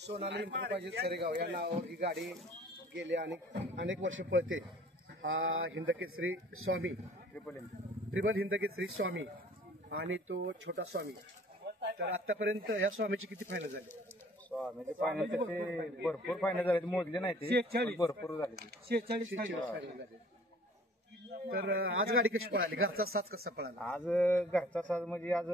Sonali enterprises सरेगाव या नावावर ही गाडी गेली आणि अनेक वर्ष पळते. हा हिंदकेसरी स्वामी ट्रिपल हिंदकेसरी स्वामी आणि तो छोटा स्वामी. तर आतापर्यंत या स्वामीची किती फायनल झाली? स्वामीचे फायनल तसे भरपूर फायनल झाले, मोजले नाही ते, भरपूर झाले. 46 फायनल झाले. तर आज गाडी कशी पळाली? घरचा साथ कसा पळाला? आज घरचा साज म्हणजे आज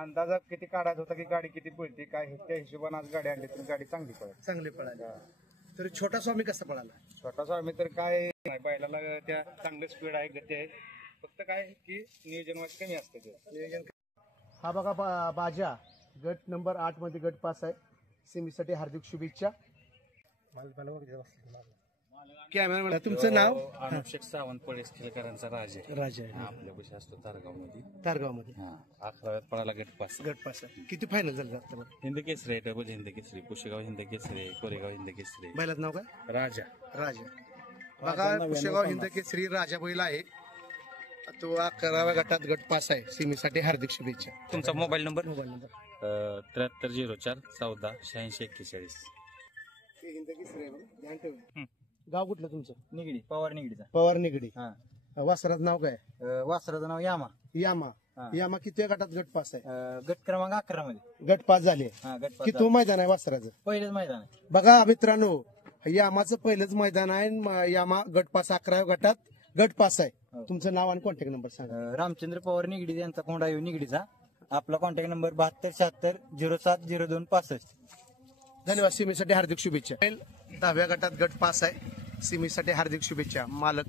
अंदाजा किती काढायचा होता की गाडी किती पळते काय, त्या हिशोबाने आज गाडी आणली तर गाडी चांगली पळाली. तर छोटा स्वामी कसा पळाला? छोटा स्वामी तर काय नाही, बैलाला त्या चांगलं स्पीड आहे, गती आहे, फक्त काय की नियोजन वाईज कमी असतं ते. हा बघा बाजा गट नंबर 8 मध्ये गट पास आहे. सेमीसाठी हार्दिक शुभेच्छा. कॅमेरामॅन तुमचं नाव? अनुप शेठ सावंत पळेसकरांचा राज आहे. आपल्या पैसे असतो तारगावमध्ये. 11व्यात पळाला गट पास आहे. किती फायनल झाले आता? हिंद केसरी, डबल हिंद केसरी, पुशेगाव हिंद केसरी, कोरेगाव हिंद केसरी. बैलाचं नाव काय? राजा. बघा पुशेगाव हिंद केसरी राजा बैल आहे. तो 11व्या गटात गट पास आहे. सेमीसाठी हार्दिक शुभेच्छा. तुमचा मोबाईल नंबर? 7304 14 86 41. हिंद केसरी ध्यान ठेव. गाव कुठलं तुमचं? निगडी, पवार निगडीचा. पवार निगडी. वासराचं नाव काय? वासराचं नाव यामा किती गटात गट पास आहे? गट क्रमांक 11 मध्ये गट पास झाले. किती मैदान आहे वासराचं? पहिलेच मैदान आहे. बघा मित्रांनो, यामाचं पहिलंच मैदान आहे. यामा गट पास 11व्या गटात गट पास आहे. तुमचं नाव आणि कॉन्टॅक्ट नंबर सांगा. रामचंद्र पवार निगडी यांचा कोंडा येऊ निगडीचा. आपला कॉन्टॅक्ट नंबर 7276 07 02 65. धन्यवाद. सीमेसाठी हार्दिक शुभेच्छा. 10व्या गटात गट पास आहे. सीमेसाठी हार्दिक शुभेच्छा. मालक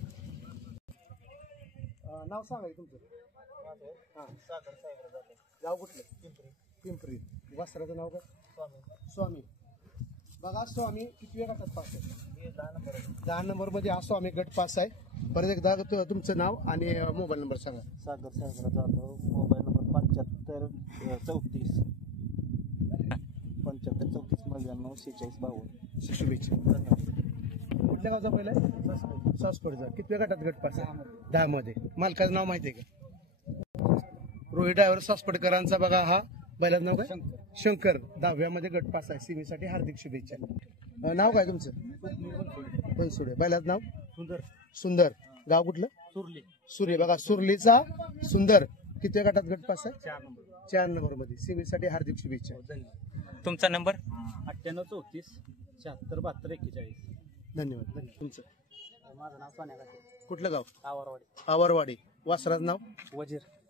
नाव सांगा तुमचं? गाव कुठलं? पिंपरी. वासराचं नाव काय? स्वामी. बघा स्वामी कितव्या गटात पास आहे? 10 नंबर मध्ये हा स्वामी गट पास आहे. परत एकदा तुमचं नाव आणि मोबाईल नंबर सांगा. सागर साहेब जाधव, मोबाईल नंबर 75 34 95 34 99 46 52. शुभेच्छा. कुठल्या गावचा पहिला आहे? सासवडचा. कितव्या गटात गट पास आहे? 10 मध्ये. मालकाचं नाव माहिती आहे का? रोहित ड्रायव्हर सासपडकरांचा. बघा हा बैलाचं नाव काय? शंकर. 10व्या मध्ये गट पास आहे. सीमेसाठी हार्दिक शुभेच्छा. नाव काय तुमचं? बनसोडे. बैलाचं नाव? सुंदर. गाव कुठलं? सुरली. बघा सुरलीचा सुंदर कितव्या गटात गट पास आहे? 4 नंबर मध्ये. सीमेसाठी हार्दिक शुभेच्छा. तुमचा नंबर? 98 34 76 72 41. धन्यवाद. तुमचं? माझं नाव सोन्या. कुठलं गाव? आवारवाडी. आवारवाडी. वासराचं नाव?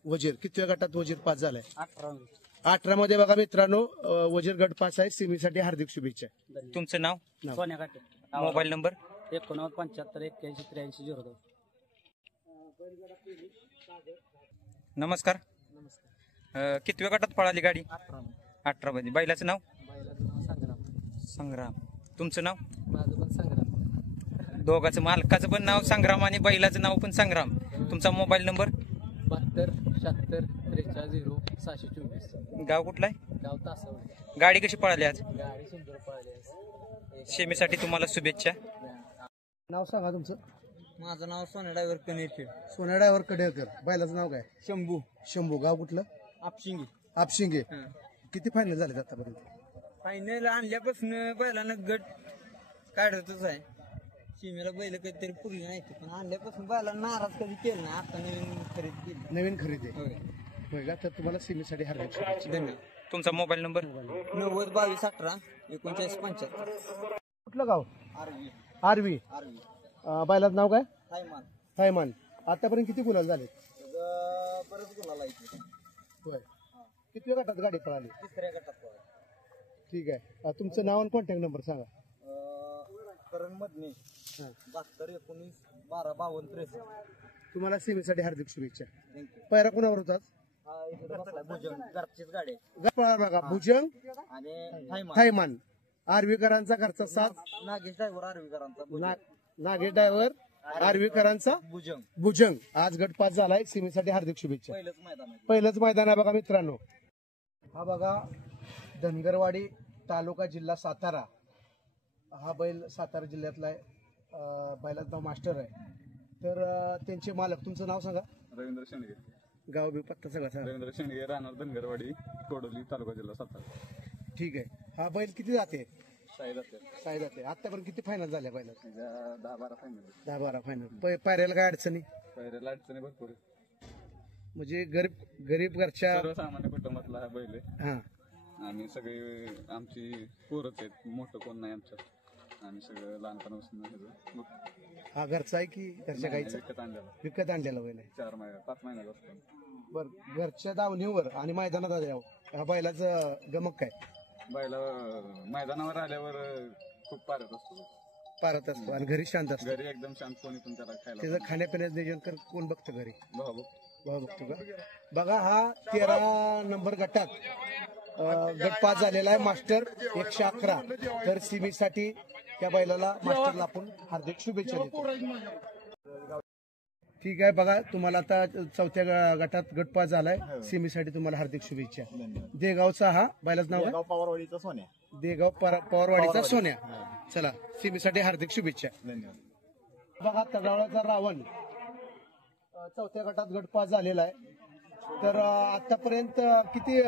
वजीर. कितव्या गटात वजीर पास झालाय? 18 मध्ये. बघा मित्रांनो वजीर गट पास आहे. सीमेसाठी हार्दिक शुभेच्छा. तुमचं नाव? सोन्या काटे. Mobile number? 89 75 81 83 02. नमस्कार. कितव्या गटात पळाली गाडी? 18 मध्ये. बैलाचं नाव? संग्राम. तुमचं नाव? माझं पण संग्राम. दोघांचं, मालकाचं पण नाव संग्राम आणि बैलाचं नाव पण संग्राम. तुमचा मोबाईल नंबर? 72 76 43 624. गाव कुठलं आहे? गाव तासवडे. गाडी कशी पळाली आज? गाडी सुंदर पळाली. सेमीसाठी तुम्हाला शुभेच्छा. नाव सांगा तुमचं? माझं नाव सोन्या ड्रायव्हर कनेरखेड. सोन्या ड्रायव्हर कडेकर. बैलाचं नाव काय? शंभू. गाव कुठलं? आपशिंगे. किती फायनल झाले आतापर्यंत? फायनल आणल्यापासून बैलानं गट काढतच आहे. सीमेला बैल कधीतरी पुरली नाही, पण आणल्यापासून बैलानं नाराज कधी केलं नाही. आता नवीन खरेदी होय का? तर तुम्हाला सीमेसाठी हार्दिक शुभेच्छा. धन्यवाद. तुमचा मोबाईल नंबर? 90 22 18 39 75. कुठलं गाव? आरवी. बैलाचं नाव काय? थायमान. आतापर्यंत किती गुलाल झाले? बरंच गुलाल आहे. होय. कितव्या गटात गाडी पळाली? 3ऱ्या गटात. ठीक आहे. तुमचं नाव आणि कॉन्टॅक्ट नंबर सांगा. करण मधने 72 19 12 52 63. तुम्हाला सीमेसाठी हार्दिक शुभेच्छा. पैरा कोणावर होतात? घरचीच गाडी. बघा भुजंग आणि थायमान. आर्वीकरांचा घरचा साथ. नागेश ड्रायव्हर आर्वीकरांचा. नागेश ड्रायव्हर आर्वीकरांचा भुजंग. आज गट पास झालाय. सीमेसाठी हार्दिक शुभेच्छा. पहिलंच मैदान आहे बघा मित्रांनो. हा बघा धनगरवाडी तालुका जिल्हा सातारा. हा बैल सातारा जिल्ह्यातला आहे. बैलाचं नाव मास्टर आहे. तर त्यांचे मालक. तुमचं नाव सांगा? रवींद्र शेंडगे. गाव बी पत्ता सगळा सांगा. रवींद्र शेंडगे, राहणार धनगरवाडी, कोडोली, तालुका जिल्हा सातारा. ठीक आहे. हा बैल किती जाते शाही जाते काय जाते आतापर्यंत किती फायनल झाल्या बैला 10-12 फायनल 10-12 फायनल पायऱ्याला काय अडचणी पहिल्याला अडचणी भरपूर आहेत. म्हणजे गरीब घरच्या सर्वसामान्य कुटुंबातला हा बैल आहे. हा आम्ही सगळे आमची पोरच आहेत, मोठं कोण नाही आमच्यात. आम्ही सगळं लहानपणापासून ह्याचं हा घरचा आहे की घरच्या गाईचा विकत आणलेला विकत आणलेला बैल आहे 5 महिन्याचा असतो. बर घरच्या दावणीवर आणि मैदानात आल्यावर ह्या बैलाचं गमक काय बैला मैदानावर आल्यावर खूप पारत असतो. पारत असतो आणि घरी शांत असतो घरी एकदम शांत, कोणी पण त्याला खायला त्याचं खाण्यापिण्याचं नियोजन कर कोण बघतं घरी भाऊ भाऊ बघतो का बघा हा 13 नंबर गटात गट पास झालेला आहे मास्टर 111 तर सिमीसाठी त्या बैलाला मास्टरला आपण हार्दिक शुभेच्छा देतो. ठीक आहे बघा तुम्हाला आता 4थ्या गटात गट पास झालाय सिमीसाठी तुम्हाला हार्दिक शुभेच्छा. देगावचा हा बैलाचं नाव आहे पवारवाडीचा सोन्या. देगाव पवारवाडीचा सोन्या. चला सिमीसाठी हार्दिक शुभेच्छा. बघा तडावळाचा रावण 4थ्या गटात गट पास झालेला आहे. तर आतापर्यंत किती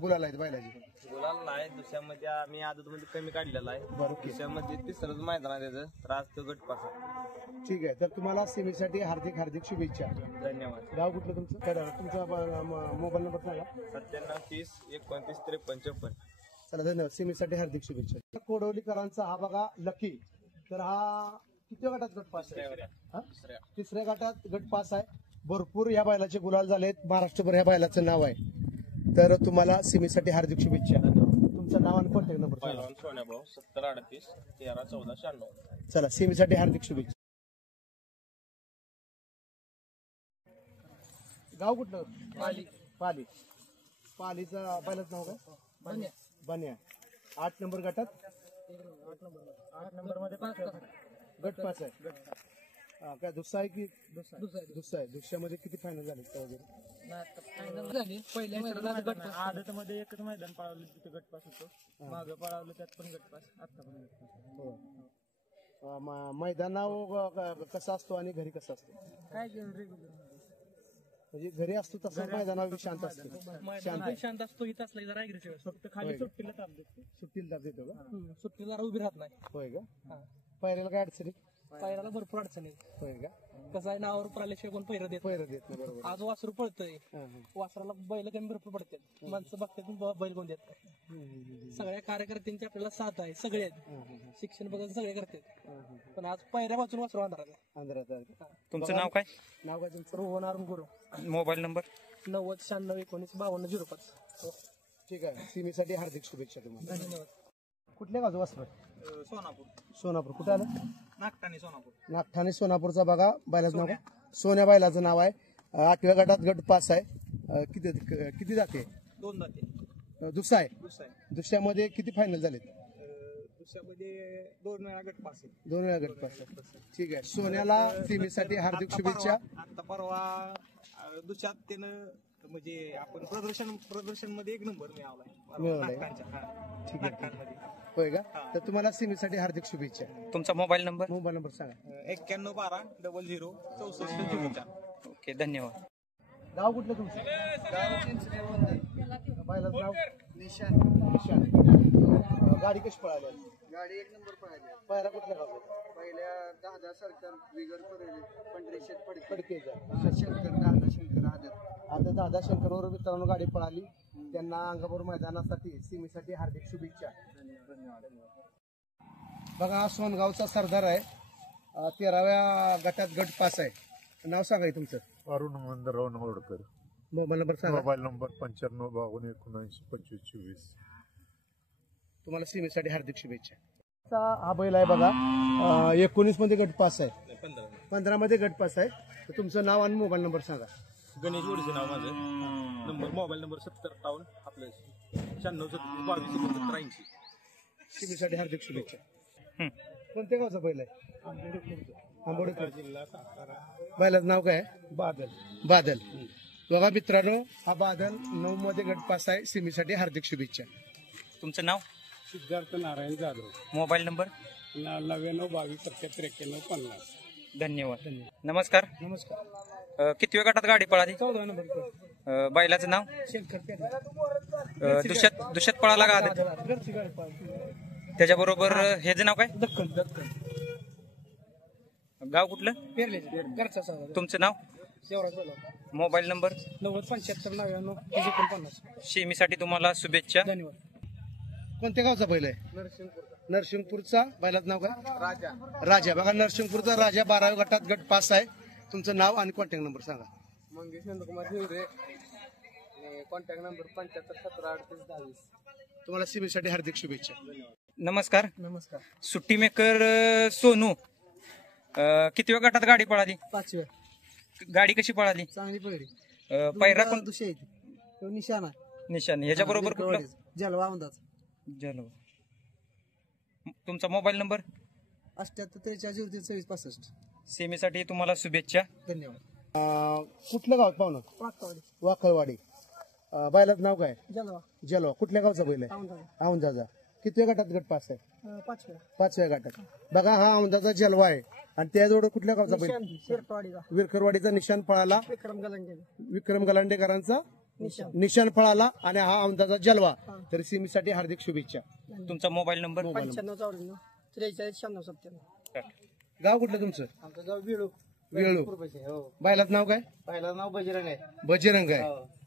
गुलाल आहेत बैलाची? गुलाल नाही, दुसऱ्यामध्ये आम्ही आदतमध्ये कमी काढलेला आहे. बरोबर दुसऱ्यामध्ये तिसरंच मैदान आहे त्याचं, तर आज तो गट पास आहे. ठीक आहे तर तुम्हाला सेमीसाठी हार्दिक हार्दिक शुभेच्छा. धन्यवाद. गाव कुठलं तुमचं? काय तुमचा मोबाईल नंबर सांगा. 97 30 29 53 54. चला धन्यवाद. सेमीसाठी हार्दिक शुभेच्छा. कोडवलीकरांचा हा बघा लकी तर हा किती गटात गट पास आहे? हा? तिसऱ्या गटात गट पास आहे. भरपूर या बैलाचे गुलाल झालेत, महाराष्ट्रभर ह्या बैलाचं नाव आहे. तर तुम्हाला सेमीसाठी हार्दिक शुभेच्छा. तुमचं नाव आणि कॉन्टॅक्ट नंबर सांगा. सोन्या भाऊ 70 38 13 14 96. चला सेमीसाठी हार्दिक शुभेच्छा. गाव कुठलं? पाली. पालीचा बैलाचं नाव काय? बन्या. 8 नंबर गटात 8 नंबर मध्ये गट पास आहे. काय दुसरा आहे की दुसरा आहे? दुसऱ्यामध्ये किती फायनल झाले वगैरे? पहिल्या मैदानात गट पास. आदत मध्ये एकच मैदान पळवलं तिथे गट पास होतो. मागं पळवलं त्यात पण गट पास, आता पण गट पास. हो. मैदानावर कसा असतो आणि घरी कसा असतो? काय रेग्युलर म्हणजे घरी असतो तसं मैदानावर शांत असतो. शांत असतो. इथं असला जरा अग्रेसिव्ह फक्त खाली सुट्टीला ताप देतो. सुट्टीला ताप देतो का? सुट्टीला उभी राहत नाही. होय का? पायऱ्याला काय अडचणी? पायऱ्याला भरपूर अडचणी. होय का? कसं आहे नावावर पळाल्याशिवाय कोण पैर देत पैर देत नाही. बरोबर. आज वासरू पळतोय, वासराला बैल कमी भरपूर पडते. माणसं बघतात बैल कोण देत नाही. सगळ्या कार्यकर्त्यांची आपल्याला साथ आहे, सगळे आहेत. शिक्षण बघत सगळे करतात, पण आज पायऱ्या वाचून वासरू अंधारात. तुमचं नाव काय? नाव काय तुमचं? रोहन अरुण गुरु. Mobile number? 90 96 19 52 05. ठीक आहे. सिमीसाठी हार्दिक शुभेच्छा तुम्हाला. धन्यवाद. कुठल्या गावचं वस्त्र? सोनापूर. कुठे आलं? नागठाणे सोनापूरचा बघा बैलाचं नाव काय? सोन्या बैलाचं नाव आहे. 8व्या गटात गट पास आहे. किती जाते? 2 जाते. दुसरा आहे. दुसऱ्यामध्ये किती फायनल झाले? दुसऱ्यामध्ये 2 वेळा गट पास आहे. 2 वेळा गट पास आहे. ठीक आहे. सोन्याला सिमीसाठी हार्दिक शुभेच्छा. आता परवा दुसऱ्यात त्यानं म्हणजे आपण प्रदर्शन मध्ये 1 नंबर मिळवलाय. ठीक आहे. होय का? तर तुम्हाला सिमीसाठी हार्दिक शुभेच्छा. तुमचा मोबाईल नंबर? मोबाईल नंबर सांगा. 91 12 00 64 04. ओके धन्यवाद. गाव कुठलं तुमचं? बैलाचं नाव? निशान. गाडी कशी पळाली? गाडी 1 नंबर पळाली. पहिला कुठल्या गावचा? पहिल्या 10 सरकार बिगर पंढरीशेठ फडकेचा. शंकर 10 शंकर आदत. आता दादा शंकरवर मित्रांनो गाडी पळाली. त्यांना अंगापूर मैदानासाठी सिमीसाठी हार्दिक शुभेच्छा. बघा हा सोनगावचा सरदार आहे. 13व्या गटात गट पास आहे. नाव सांगा तुमचं? अरुण मंदराव नवडकर. मोबाईल नंबर सांगा. Mobile number 95 52 79 25 24. तुम्हाला सिमीसाठी हार्दिक शुभेच्छा. हा बैल आहे बघा. 19 मध्ये गट पास आहे. 15 मध्ये गट पास आहे. तर तुमचं नाव आणि मोबाईल नंबर सांगा. गणेश वडसे नाव माझं. नंबर मोबाईल नंबर 70 58 आपलं 96 22 79 80. सिमीसाठी हार्दिक शुभेच्छा. कोणत्या गावचा बैल आहे? आंबोडेकर जिल्हा सातारा. बैलाचं नाव काय? बादल. बघा मित्रांनो हा बादल 9 मध्ये गट पास आहे. सिमीसाठी हार्दिक शुभेच्छा. तुमचं नाव? सिद्धार्थ नारायण जाधव. Mobile number? 99 22 77 91 50. धन्यवाद. नमस्कार. नमस्कार. कितव्या गटात गाडी पळाली? 14 नंबर. बैलाचं नाव? शंकर पेडा. दुष्यात पळाला का आदत? घरची गाडी पाहिजे. त्याच्याबरोबर ह्याचं नाव काय? दक्कन गाव कुठलं? पेरले घरचा साधा तुमचं नाव? शेवराज बोला. Mobile number? 907599 शेमीसाठी तुम्हाला शुभेच्छा. धन्यवाद. कोणत्या गावचा बैल आहे? नरसिंगपूरचा. बैलाचं नाव काय? राजा. बघा नरसिंगपूरचा राजा 12व्या गटात गट पास आहे. तुमचं नाव आणि कॉन्टॅक्ट नंबर सांगा. Mangesh Nandkumar Hiware, contact number 75173820. तुम्हाला सीमेसाठी हार्दिक शुभेच्छा. नमस्कार. नमस्कार. सुट्टी मेकर सोनू कितव्या गटात गाडी पळाली? 5व्या. गाडी कशी पळाली? चांगली पहिली. पैरा कोण? दुसरी तो निशाणा निशान. ह्याच्याबरोबर कुठलं? जलवा अंदाज. जलवा. तुमचा मोबाईल नंबर? 78432665. सेमीसाठी तुम्हाला शुभेच्छा. धन्यवाद. कुठलं गाव पाहुणं? वाकवाडी. वाकळवाडी. बैलाचं नाव काय? जलवा. जलवा. कुठल्या गावचा बैल आहे? औंधाचा. कितव्या गटात गट पास आहे? 5व्या. 5व्या गटात. बघा हा औंधाचा जलवा आहे आणि त्याजवळ कुठल्या गावचा बैल? शिरटवाडीचा विरकरवाडीचा निशान पळाला. विक्रम गलांडेकरांचा निशान पळाला आणि हा औंधाचा जलवा. तर सीमीसाठी हार्दिक शुभेच्छा. तुमचा मोबाईल नंबर? 9594 गाव कुठलं तुमचं? आमचं गाव बिळू. वेळू. हो. बैलाचं नाव काय? पहिलं नाव बजरंग आहे. बजरंग आहे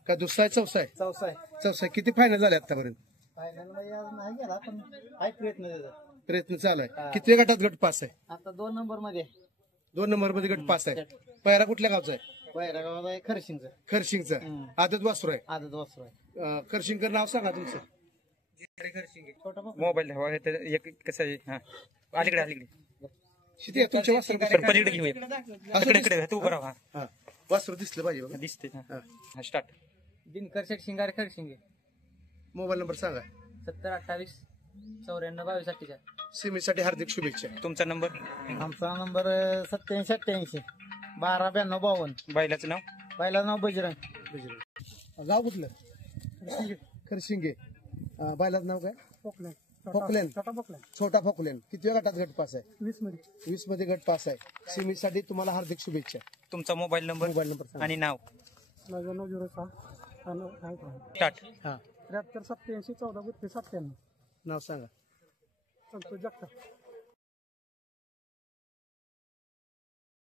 का? दुसरा आहे चौसा आहे? चौसा आहे. चौसा आहे. किती फायनल झाले आतापर्यंत? पहिल्यांदा नाही गेला पण आहे प्रयत्न त्याचा. प्रयत्न चालू आहे. किती गटात गट पास आहे? आता 2 नंबर मध्ये. 2 नंबर मध्ये गट पास आहे. पैरा कुठल्या गावचा आहे? पहिल्या गावात आहे खरशिंगचं. खरशिंगचा. आदत वासरू आहे. आदत वासरू आहे. खरशिंगकर नाव सांगा तुमचं. मोबाईल हवा आहे तर एक कसं आहे? हा अलीकडे शिती आहे तुमच्या वासरू. पलीकडे घेऊया. इकडे तू बरोबर. हा वासरू दिसलं पाहिजे बघा. दिसते. हा स्टार्ट. दिनकर शेठ शिंगारे खरशिंगे. मोबाईल नंबर सांगा. 7028 94 22 सीमेसाठी हार्दिक शुभेच्छा. तुमचा नंबर? आमचा नंबर 8788 129252. बैलाचं नाव? पहिला नाव बजरंग. गाव कुठलं? खरशिंगे. बैलाचं नाव काय? फोकलेन. छोटा फोकलेन. किती गटात गट पास आहे? 20 मध्ये गट पास आहे. सीमेसाठी तुम्हाला हार्दिक शुभेच्छा. तुमचा मोबाईल नंबर? मोबाईल नंबर आणि नाव? 9906 स्टार्ट. 73 87 14 97. नाव सांगा. संतोष जगताप.